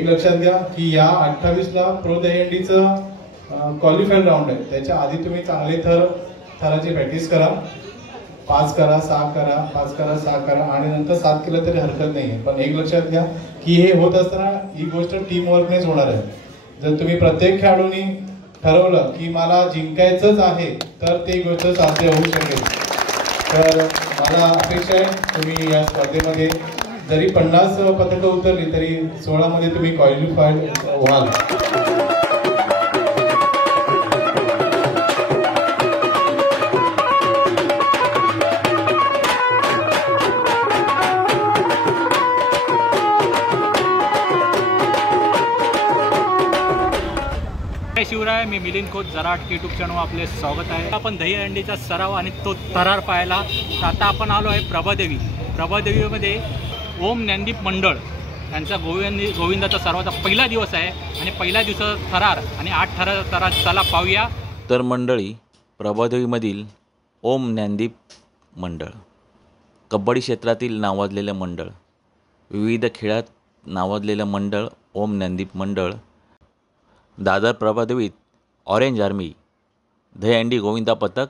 लक्षात घ्या की या 28ला प्रो दहीहंडीचं क्वालिफायर राऊंड आहे। त्याच्या आधी तुम्ही चांगले थराची प्रॅक्टिस करा। 5 करा, 6 करा, 5 करा, 6 करा आणि नंतर 7 केलं तरी हरकत नाही। पण एक लक्षात घ्या की हे होत असताना ही गोष्ट टीम वर्कनेच होणार आहे। जर तुम्ही प्रत्येक खेळाडूंनी ठरवलं की मला जिंकायचंच आहे तर ती गोष्ट साध्य होऊ शकेल। तर मला अपेक्षा आहे तुम्ही या स्पर्धेमध्ये जरी 50 पदकं उतरली तरी 16 मध्ये तुम्ही क्वालिफाईड व्हाल। शिवराय, मी मिलिंद खोत, जराट यूट्यूब चॅनल आपले स्वागत आहे। आपण दहीहंडीचा सराव आणि तो थरार पाहायला आता आपण आलो आहे प्रभादेवी। प्रभादेवीमध्ये ओम ज्ञानदीप मंडळ यांचा गोविंदाचा सर्वांचा पहिला दिवस आहे आणि पहिल्या दिवसाचा थरार आणि 8 थरार चला पाहूया। तर मंडळी, प्रभादेवीमधील ओम ज्ञानदीप मंडळ कबड्डी क्षेत्रातील नावाजलेलं मंडळ, विविध खेळात नावाजलेलं मंडळ ओम ज्ञानदीप मंडळ दादर प्रभादेवीत ऑरेंज आर्मी दहीहंडी गोविंदा पथक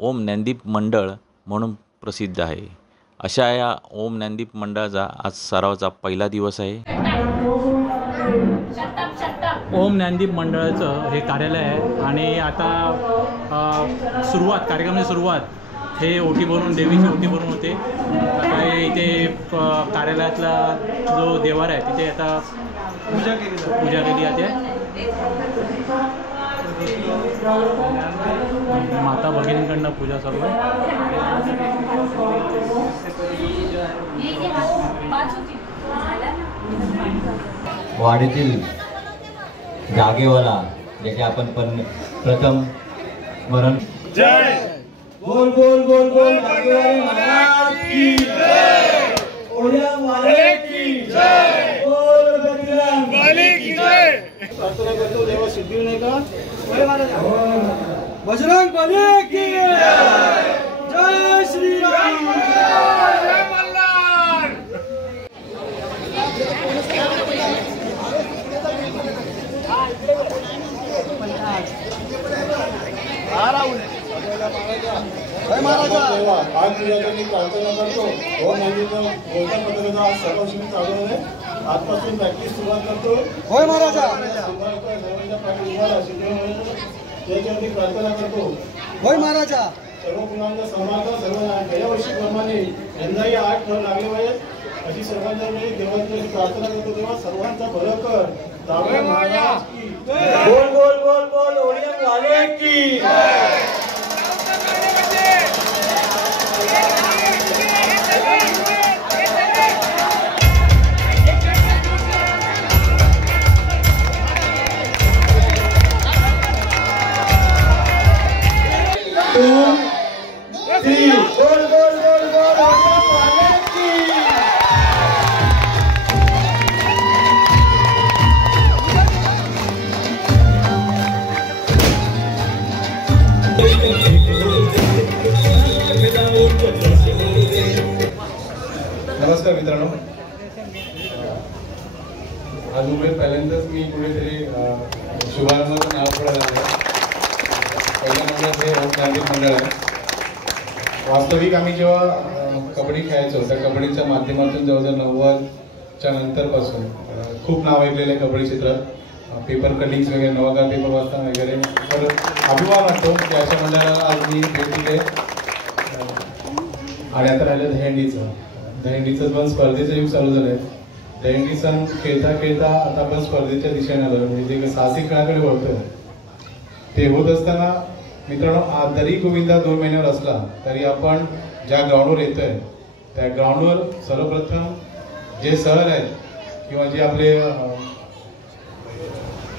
ओम ज्ञानदीप मंडळ म्हणून प्रसिद्ध आहे। अशा या ओम ज्ञानदीप मंडळाचा आज सरावाचा पहिला दिवस आहे। ओम ज्ञानदीप मंडळाचं हे कार्यालय आहे आणि आता कार्यक्रमाची सुरुवात हे ओटी भरून, देवीची ओटी भरून होते। आता इथे कार्यालयातला जो देवार आहे तिथे आता पूजा केली जाते। माता भगिनींकडनं पूजा चालू आहे। वाडीतील जागेवाला ज्याचे आपण प्रथम स्मरण जय बोल बोल बोल बोल जागेवाले महाराज की जय, ओढ्या वाले की जय, बोल बजरंग बली की जय। प्रार्थना करतो देवा सिद्धिविनायक बजरंग बली की जय, जय श्री राम, जय मल्हार। आज मी प्रार्थना करतो ओम ज्ञानदीप गोविंदा पथकाचा सर्वश्री चालू आहे। आजपासून प्रॅक्टिस सुरुवात करतो। होय महाराजा, त्याच्यावरती प्रार्थना करतो। होय महाराजा, सर्व गुणांचा समाज सर्व गेल्या वर्षीप्रमाणे यंदाही 8 थर लागले पाहिजेत अशी सर्वांच्या देवाची प्रार्थना करतो। तेव्हा सर्वांचा भलं कर, दावे महाराज की जय, बोल बोल बोल बोल ओढ्या वाले की जय। नमस्कार मित्रांनो, आज पहिल्यांदाच मी कुठेतरी शुभारंभाचं नाव पुढे लागलं। पहिल्या मंडळात हे ओम ज्ञानदीप मंडळ आहे। वास्तविक आम्ही जेव्हा कबड्डी खेळायचो त्या कबड्डीच्या माध्यमातून जवळजवळ 90च्या नंतरपासून खूप नाव ऐकलेलं आहे कबड्डी क्षेत्रात। पेपर कटिंग्स वगैरे, नवागार पेपर वाचताना वगैरे, तर अभिमान वाटतो की अशा मंडळाला आज मी भेट दिली आहे। आणि आता राहिलं दहीहंडीचं पण स्पर्धेचं युग चालू झालं आहे। दहीहंडी सण खेळता खेळता आता आपण स्पर्धेच्या दिशेने आलो, म्हणजे जे साहसी खेळाकडे वळतोय। ते होत असताना मित्रांनो, जरी गोविंदा 2 महिन्यावर असला तरी आपण ज्या ग्राउंडवर येतोय त्या ग्राउंडवर सर्वप्रथम जे सर आहेत किंवा जे आपले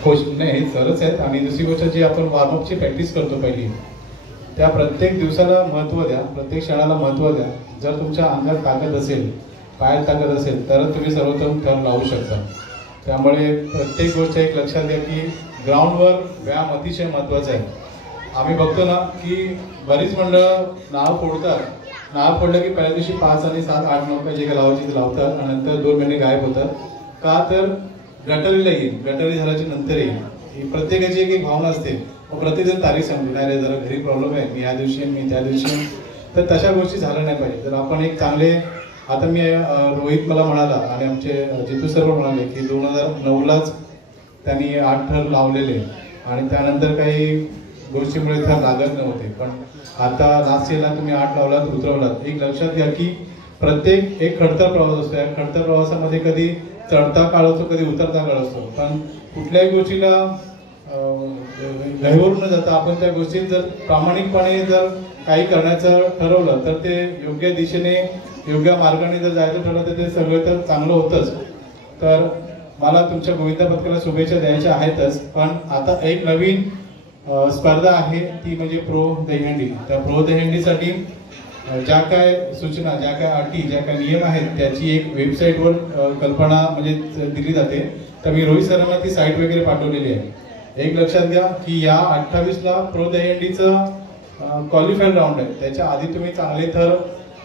कोच नाही, हे सरच आहेत। आणि दुसरी गोष्ट जी आपण वॉर्मअपची प्रॅक्टिस करतो पहिली, त्या प्रत्येक दिवसाला महत्त्व द्या, प्रत्येक क्षणाला महत्त्व द्या। जर तुमच्या अंगात ताकद असेल, पायात ताकद असेल तरच तुम्ही सर्वोत्तम थर लावू शकता। त्यामुळे प्रत्येक गोष्ट एक लक्षात घ्या की ग्राउंडवर व्यायाम अतिशय महत्त्वाचा आहे। आम्ही बघतो ना की बरीच मंडळ नाव फोडतात, नाव फोडलं की पहिल्या दिवशी 5 आणि 7 8 9 जे लावायचे ते लावतात आणि नंतर 2 महिने गायब होतात। का तर गटारीला येईल, गटारी झाल्याच्या नंतर येईल. ही प्रत्येकाची एक भावना असते. प्रत्येकजण तारीख सांगतो, नाही रे जरा घरी प्रॉब्लेम आहे, मी या दिवशी मी त्या दिवशी. तर तशा गोष्टी झाल्या नाही पाहिजे. तर आपण एक चांगले, आता मी रोहित मला म्हणाला आणि आमचे जितू सर म्हणाले की 2009लाच त्यांनी 8 थर लावलेले आणि त्यानंतर काही गोष्टीमुळे थर लागत नव्हते. पण आता लास्ट इयरला तुम्ही 8 लावलात, उतरवलात. एक लक्षात घ्या की प्रत्येक एक खडतर प्रवास असतो. या खडतर प्रवासामध्ये कधी चढता काळ असतो, कधी उतरता काळ असतो. पण कुठल्याही गोष्टीला घाईवरून न जाता आपण त्या गोष्टीत जर प्रामाणिकपणे जर काही करण्याचं ठरवलं तर ते योग्य दिशेने योग्य मार्गाने जर जायचं ठरवलं तर ते सगळं तर चांगलं होतंच. तर मला तुमच्या गोविंदा पथकाला शुभेच्छा द्यायच्या आहेतच. पण आता एक नवीन स्पर्धा आहे ती म्हणजे प्रो दहीहंडी. त्या प्रो दहीहंडीसाठी ज्या काय सूचना, ज्या काय अटी, ज्या काय नियम आहेत त्याची एक वेबसाईटवर कल्पना म्हणजे दिली जाते. तर मी रोहित सरांना ती साईट वगैरे पाठवलेली आहे. एक लक्षात घ्या की या 28ला प्रो दहीहंडीचं क्वालिफायर राऊंड आहे. त्याच्या आधी तुम्ही चांगले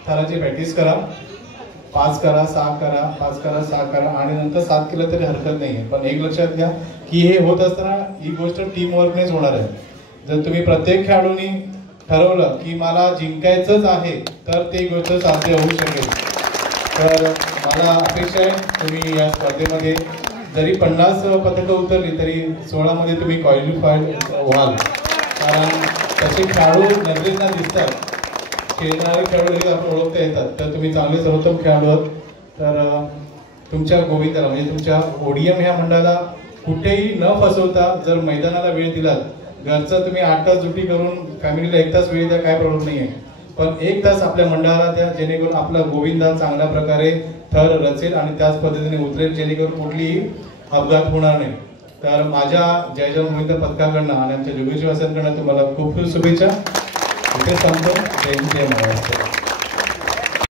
थराची प्रॅक्टिस करा. 5 करा, 6 करा, 5 करा, 6 करा आणि नंतर 7 केलं तरी हरकत नाही आहे. पण एक लक्षात घ्या की हे होत असताना ही गोष्ट टीम वर्कनेच होणार आहे. जर तुम्ही प्रत्येक खेळाडूंनी ठरवलं की मला जिंकायचंच आहे तर ती गोष्ट साध्य होऊ शकेल. तर मला अपेक्षा आहे तुम्ही या स्पर्धेमध्ये जरी 50 पथकं उतरली तरी 16 मध्ये तुम्ही क्वालिफाईड व्हाल. कारण तसे खेळाडू नजरेंना दिसतात, खेळणारे खेळाडू हे आपण ओळखता येतात. तर तुम्ही चांगले सर्वोत्तम खेळाडू आहात. तर तुमच्या गोविंदाला म्हणजे तुमच्या ओडीएम ह्या मंडळाला कुठेही न फसवता जर मैदानाला वेळ दिलात, घरचं तुम्ही 8 तास ड्युटी करून फॅमिलीला 1 तास वेळ द्या, काय प्रॉब्लेम नाही आहे. पण 1 तास आपल्या मंडळाला द्या जेणेकरून आपला गोविंदा चांगल्या प्रकारे थर रचेल आणि त्याच पद्धतीने उतरेल जेणेकरून कुठलीही अपघात होणार नाही. तर माझ्या जय जय गोविंद पथकाकडनं आणि आमच्या जोगेश्वर वासियांकडनं तुम्हाला खूप खूप शुभेच्छा. इथे सांगतो जय जय महाराष्ट्र.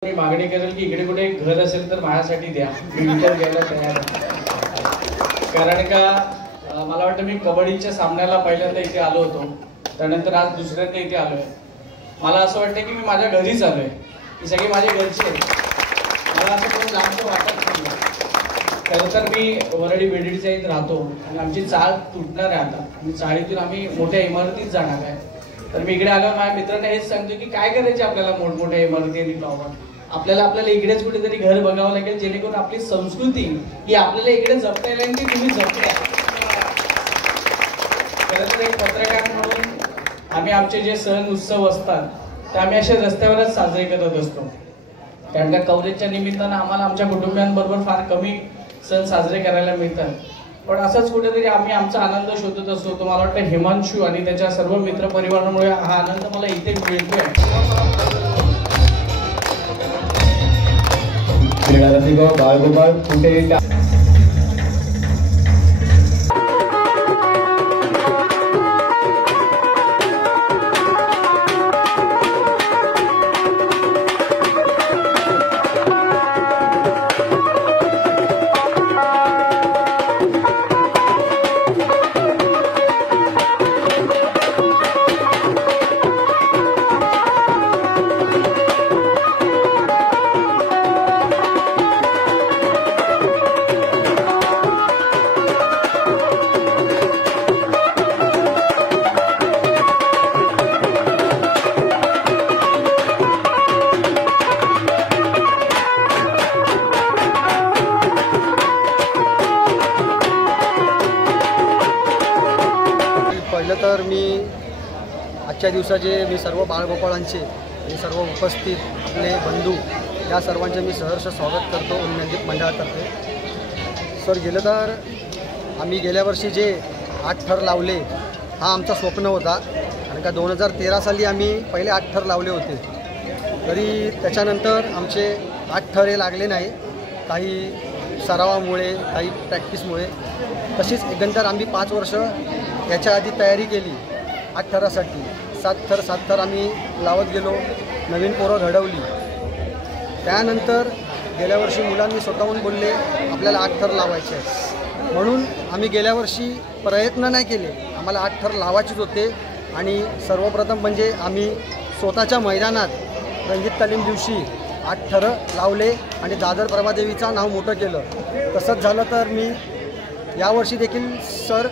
मी मागणी करेल की इकडे कुठे घर असेल तर माझ्यासाठी द्या, मी विकत घ्यायला तयार आहे. कारण का मला वाटतं मी कबड्डीच्या सामन्याला पहिल्यांदा इथे आलो होतो, त्यानंतर आज दुसऱ्यांदा इथे आलोय. मला असं वाटतं की मी माझ्या घरीच आलोय, ही सगळी माझे घरचे आहेत. मला असं कोण लांबचं वाटत नाही. खरं तर मी वरळी बेडीच्या इथे राहतो आणि आमची चाळ तुटणार आहे आता आणि चाळीतून आम्ही मोठ्या इमारतीत जाणार आहे. तर मी इकडे आल्यावर माझ्या मित्रांना हेच सांगतो की काय करायचे आपल्याला मोठमोठ्या इमारती आणि टॉवर, आपल्याला इकडेच कुठेतरी घर बघावं लागेल जेणेकरून आपली संस्कृती ही आपल्याला इकडे जपता येईल आणि ती तुम्ही जपल्या. खरं तर एक पत्रकार म्हणून आम्ही आमचे जे सण उत्सव असतात ते आम्ही असे रस्त्यावरच साजरे करत असतो. कारण का कवरेजच्या निमित्तानं आम्हाला आमच्या कुटुंबियांबरोबर फार कमी सण साजरे करायला मिळतात. पण असंच कुठेतरी आम्ही आमचा आनंद शोधत असतो. तो मला वाटतं हिमांशू आणि त्याच्या सर्व मित्रपरिवारामुळे हा आनंद मला इथे मिळतोय. बाळगोपाळ कुठे तर मी आजच्या दिवसाचे मी सर्व बाळगोपाळांचे आणि सर्व उपस्थित आपले बंधू या सर्वांचे मी सहर्ष स्वागत करतो ओम ज्ञानदीप मंडळातर्फे. सर गेलं तर आम्ही गेल्या वर्षी जे 8 थर लावले हा आमचा स्वप्न होता. आणि का 2013 साली आम्ही पहिले 8 थर लावले होते, तरी त्याच्यानंतर आमचे 8 थर हे लागले नाही, काही सरावामुळे काही प्रॅक्टिसमुळे. तशीच एकंदर आम्ही 5 वर्ष याच्या आधी तयारी केली 8 थरासाठी. 7 थर आम्ही लावत गेलो, नवीन पोरं घडवली. त्यानंतर गेल्या वर्षी मुलांनी स्वतःहून बोलले आपल्याला 8 थर लावायचे आहेत, म्हणून आम्ही गेल्या वर्षी प्रयत्न नाही केले, आम्हाला 8 थर लावायचेच होते. आणि सर्वप्रथम म्हणजे आम्ही स्वतःच्या मैदानात रंगीत तालीम दिवशी 8 थरं लावले आणि दादर प्रभादेवीचं नाव मोठं केलं. तसंच झालं तर मी यावर्षी देखील सर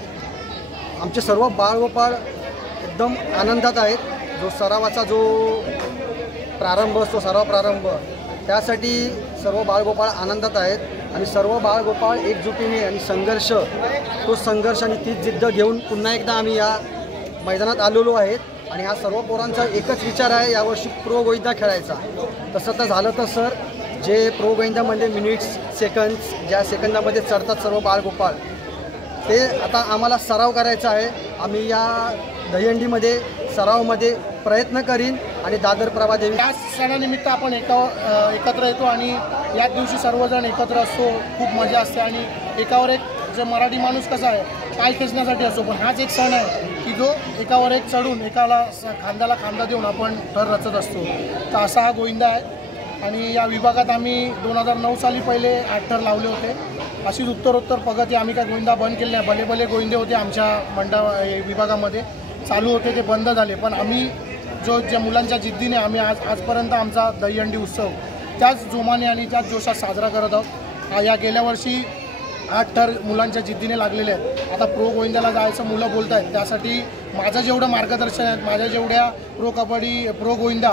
आमचे सर्व बाळगोपाळ एकदम आनंदात आहेत। जो सरावाचा जो प्रारंभ असतो, सराव प्रारंभ, त्यासाठी सर्व बाळगोपाळ आनंदात आहेत आणि सर्व बाळगोपाळ एकजुटीने आणि तो संघर्ष आणि तीच जिद्द घेऊन पुन्हा एकदा आम्ही या मैदानात आलेलो आहेत आणि हा सर्व पोरांचा एकच विचार आहे यावर्षी प्रो गोविंदा खेळायचा। तसं तर झालं तर सर जे प्रो गोविंदामध्ये मिनिट्स सेकंड्स ज्या सेकंदामध्ये चढतात सर्व बाळगोपाळ, ते आता आम्हाला सराव करायचा आहे। आम्ही या दहीहंडीमध्ये सरावमध्ये प्रयत्न करीन आणि दादर प्रभादेवी या सणानिमित्त आपण एकत्र येतो आणि याच दिवशी सर्वजण एकत्र असतो, खूप मजा असते आणि एकावर एक जे मराठी माणूस कसा आहे पाय खेचण्यासाठी असतो, पण हाच एक सण आहे की जो एकावर एक चढून एकाला खांद्याला खांदा देऊन आपण थर रचत असतो। तर असा हा गोविंदा आहे आणि या विभागात आम्ही 2009 साली पहिले 8 थर लावले होते। अशीच उत्तरोत्तर प्रगती, आम्ही काय गोविंदा बंद केले नाही। भले भले गोविंदे होते आमच्या विभागामध्ये चालू होते, ते बंद झाले, पण आम्ही ज्या मुलांच्या जिद्दीने आम्ही आजपर्यंत आमचा दहीहंडी उत्सव त्याच जोमाने आणि त्याच जोशात साजरा करत आहोत। या गेल्या वर्षी 8 थर मुलांच्या जिद्दीने लागलेले आहेत। आता प्रो गोविंदाला जायचं मुलं बोलत आहेत, त्यासाठी माझं जेवढं मार्गदर्शन आहे, माझ्या जेवढ्या प्रो गोविंदा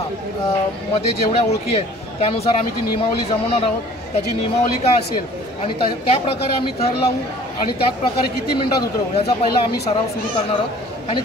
मध्ये जेवढ्या ओळखी आहेत त्यानुसार आम्ही ती नियमावली जमवणार आहोत। त्याची नियमावली काय असेल आणि त्या प्रकारे आम्ही थर लावू आणि त्याच प्रकारे किती मिनिटात उतरवू याचा पहिला आम्ही सराव सुरू करणार आहोत। आणि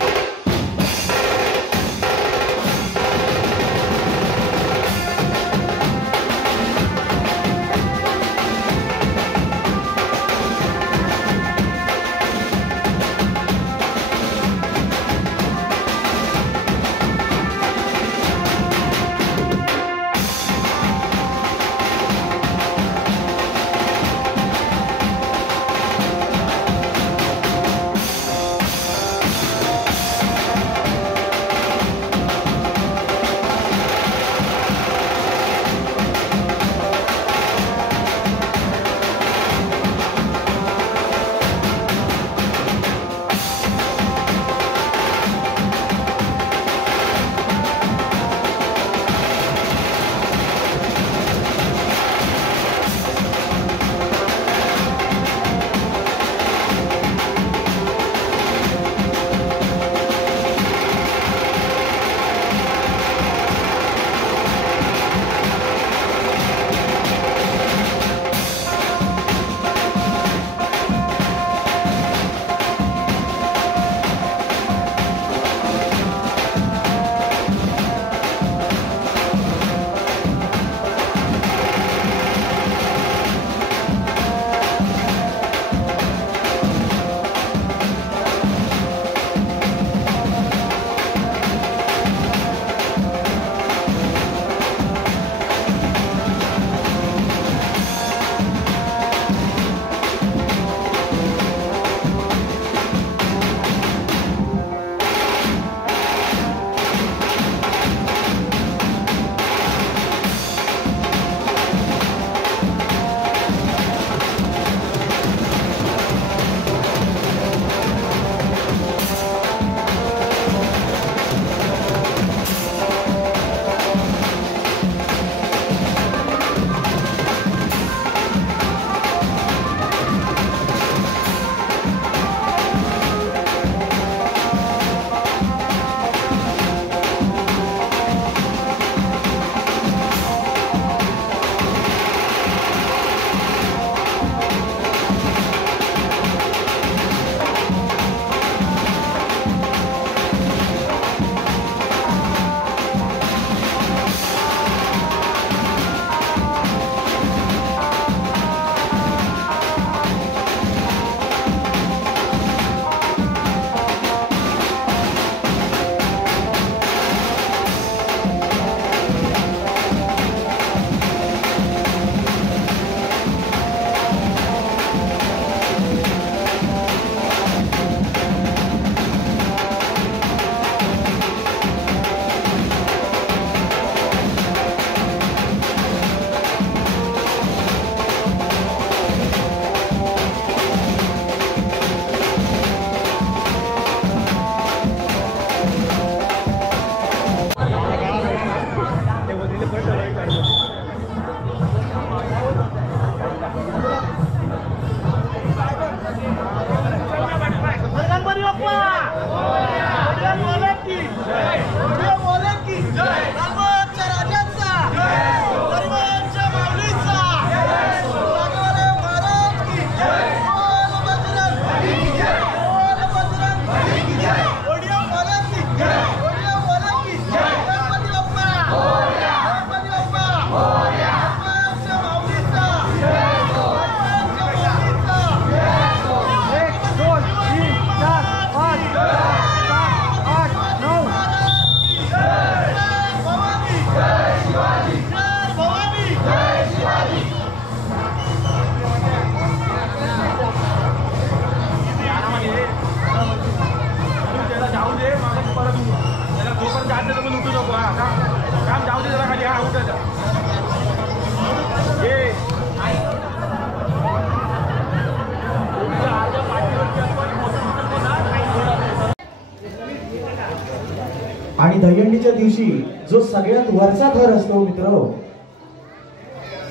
आणि दहीहंडीच्या दिवशी जो सगळ्यात वरचा थर असतो मित्र,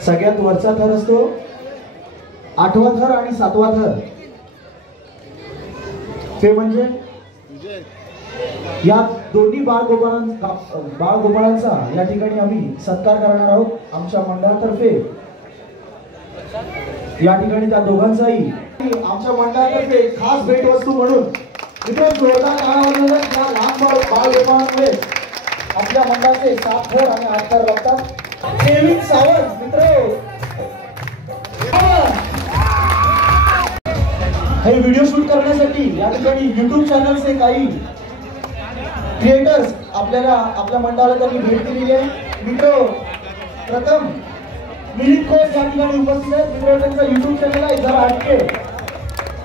सगळ्यात वरचा थर असतो 8वा थर आणि 7वा थर, ते म्हणजे या दोन्ही बाळगोपाळांचा या ठिकाणी आम्ही सत्कार करणार आहोत आमच्या मंडळातर्फे। या ठिकाणी त्या दोघांचाही आमच्या मंडळातर्फे खास भेटवस्तू म्हणून मित्र जोरदार टाळ्या या लहान बाळगोपाळांमुळे आपल्या मंडळाचे 7 थर आणि 8 थर लागतात। केविन सावंत मित्र हे व्हिडिओ शूट करण्यासाठी या ठिकाणी YouTube चॅनलचे काही क्रिएटर्स आपल्याला आपल्या मंडळाला त्यांनी भेट दिलेली आहे। मित्र प्रथम मिलिंद खोत या ठिकाणी उपस्थित आहेत। मित्र त्यांचा YouTube चॅनल आहे जरा हटके,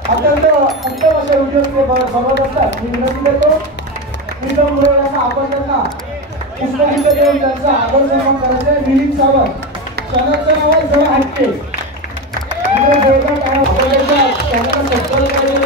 अत्यंत उत्तम अशा व्हिडिओ ते बनवत असतात। मी विनंती करतो मित्र मुलांना आपण त्यांना पुष्पगुच्छ देऊन त्यांचा आदर सन्मान करायचा आहे। मिलिंद सावंत चॅनलचं नाव आहे जरा हटके। मित्र जोरदार टाळ्या, आपण त्यांच्या चॅनलला सबस्क्राईब करायला